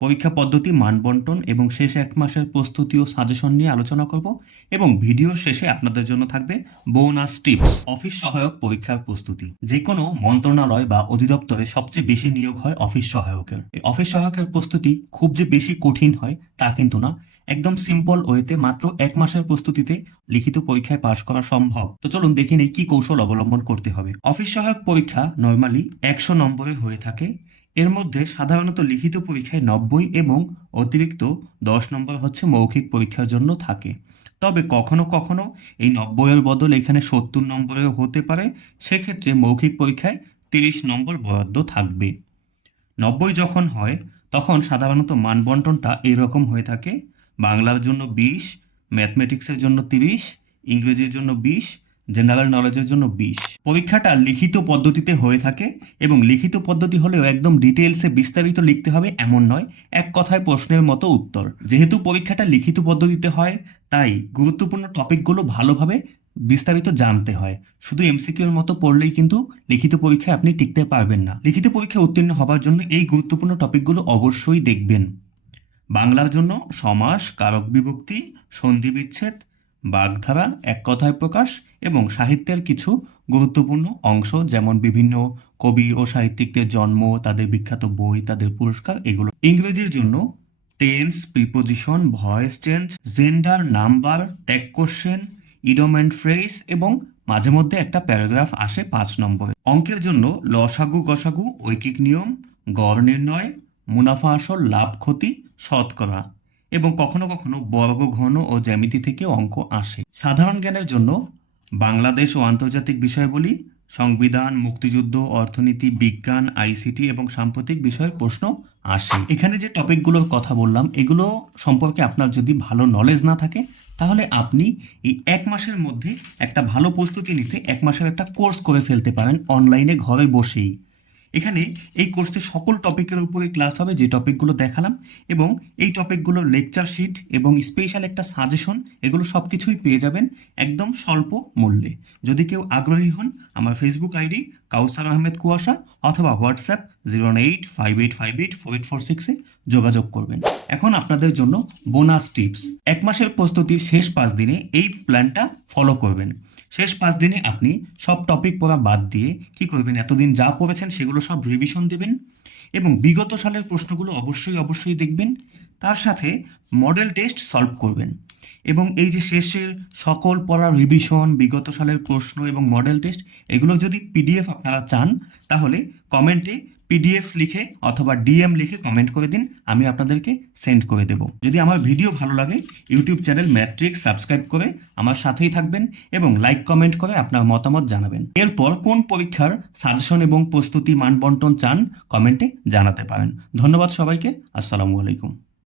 পরীক্ষা পদ্ধতি মানবন্টন এবং শেষ এক মাসের প্রস্তুতি ও সাজেশন নিয়ে আলোচনা করব এবং ভিডিও শেষে আপনাদের জন্য থাকবে বোনাস টিপস। অফিস সহায়ক পরীক্ষার প্রস্তুতি। যে কোনো মন্ত্রণালয় বা অধিদপ্তরে সবচেয়ে বেশি নিয়োগ হয় অফিস সহায়কের। এই অফিস সহায়কের প্রস্তুতি খুব যে বেশি কঠিন হয় তা কিন্তু না। একদম সিম্পল ওয়েতে মাত্র এক মাসের প্রস্তুতিতে লিখিত পরীক্ষায় পাশ করা সম্ভব। তো চলুন দেখি নেই কি কৌশল অবলম্বন করতে হবে। অফিস সহায়ক পরীক্ষা নর্মালি একশো নম্বরে হয়ে থাকে। এর মধ্যে সাধারণত লিখিত পরীক্ষায় নব্বই এবং অতিরিক্ত দশ নম্বর হচ্ছে মৌখিক পরীক্ষার জন্য থাকে। তবে কখনো কখনো এই নব্বইয়ের বদল এখানে সত্তর নম্বরেও হতে পারে, সেক্ষেত্রে মৌখিক পরীক্ষায় তিরিশ নম্বর বরাদ্দ থাকবে। নব্বই যখন হয়, তখন সাধারণত মানবন্টনটা এরকম হয়ে থাকে, বাংলার জন্য বিশ, ম্যাথমেটিক্সের জন্য তিরিশ, ইংরেজির জন্য বিশ জেনারেল নলেজের জন্য বিশ। পরীক্ষাটা লিখিত পদ্ধতিতে হয়ে থাকে এবং লিখিত পদ্ধতি হলেও একদম ডিটেলসে বিস্তারিত লিখতে হবে এমন নয়, এক কথায় প্রশ্নের মতো উত্তর। যেহেতু পরীক্ষাটা লিখিত পদ্ধতিতে হয়, তাই গুরুত্বপূর্ণ টপিকগুলো ভালোভাবে বিস্তারিত জানতে হয়। শুধু এমসিকিউর মতো পড়লেই কিন্তু লিখিত পরীক্ষায় আপনি টিকতে পারবেন না। লিখিত পরীক্ষায় উত্তীর্ণ হবার জন্য এই গুরুত্বপূর্ণ টপিকগুলো অবশ্যই দেখবেন। বাংলার জন্য সমাস, কারক বিভক্তি, সন্ধি বিচ্ছেদ বাগধারা, এক কথায় প্রকাশ এবং সাহিত্যের কিছু গুরুত্বপূর্ণ অংশ যেমন বিভিন্ন কবি ও সাহিত্যিকদের জন্ম, তাদের বিখ্যাত বই, তাদের পুরস্কার, এগুলো ইংরেজির জন্য tense, preposition, voice change, gender, number tag question, idiom and phrase এবং মাঝে মধ্যে একটা প্যারাগ্রাফ আসে পাঁচ নম্বরে। অঙ্কের জন্য লসাগু গসাগু, ঐকিক নিয়ম, গড় নির্ণয়, মুনাফা আসল, লাভ ক্ষতি, শতকরা। এবং কখনো কখনো বর্গ ঘন ও জ্যামিতি থেকে অঙ্ক আসে। সাধারণ জ্ঞানের জন্য বাংলাদেশ ও আন্তর্জাতিক বিষয়বলী, সংবিধান, মুক্তিযুদ্ধ, অর্থনীতি, বিজ্ঞান, আইসিটি এবং সাম্প্রতিক বিষয়ের প্রশ্ন আসে। এখানে যে টপিকগুলোর কথা বললাম, এগুলো সম্পর্কে আপনার যদি ভালো নলেজ না থাকে, তাহলে আপনি এই এক মাসের মধ্যে একটা ভালো প্রস্তুতি নিতে এক মাসের একটা কোর্স করে ফেলতে পারেন অনলাইনে ঘরে বসেই। এখানে এই কোর্সে সকল টপিকের উপরে ক্লাস হবে, যে টপিকগুলো দেখালাম এবং এই টপিকগুলোর লেকচার শিট এবং স্পেশাল একটা সাজেশন এগুলো সব কিছুই পেয়ে যাবেন একদম স্বল্প মূল্যে। যদি কেউ আগ্রহী হন, আমার ফেসবুক আইডি কাউসার আহমেদ কুয়াশা অথবা WhatsApp zero eight five eight five eight four eight four সিক্সে যোগাযোগ করবেন। এখন আপনাদের জন্য বোনাস টিপস এক মাসের প্রস্তুতির শেষ পাঁচ দিনে এই প্ল্যানটা ফলো করবেন। শেষ পাঁচ দিনে আপনি সব টপিক পড়া বাদ দিয়ে কি করবেন? এতদিন যা পড়েছেন সেগুলো সব রিভিশন দেবেন এবং বিগত সালের প্রশ্নগুলো অবশ্যই অবশ্যই দেখবেন। তার সাথে মডেল টেস্ট সলভ করবেন। এবং এই যে শেষের সকল পড়া রিভিশন বিগত সালের প্রশ্ন এবং মডেল টেস্ট এগুলো যদি পিডিএফ আপনারা চান, তাহলে কমেন্টে পিডিএফ লিখে অথবা ডিএম লিখে কমেন্ট করে দিন, আমি আপনাদেরকে সেন্ড করে দেব। যদি আমার ভিডিও ভালো লাগে ইউটিউব চ্যানেল ম্যাট্রিক্স সাবস্ক্রাইব করে আমার সাথেই থাকবেন এবং লাইক কমেন্ট করে আপনার মতামত জানাবেন। এরপর কোন পরীক্ষার সাজেশন এবং প্রস্তুতি মান বন্টন চান কমেন্টে জানাতে পারেন। ধন্যবাদ সবাইকে, আসসালামু আলাইকুম।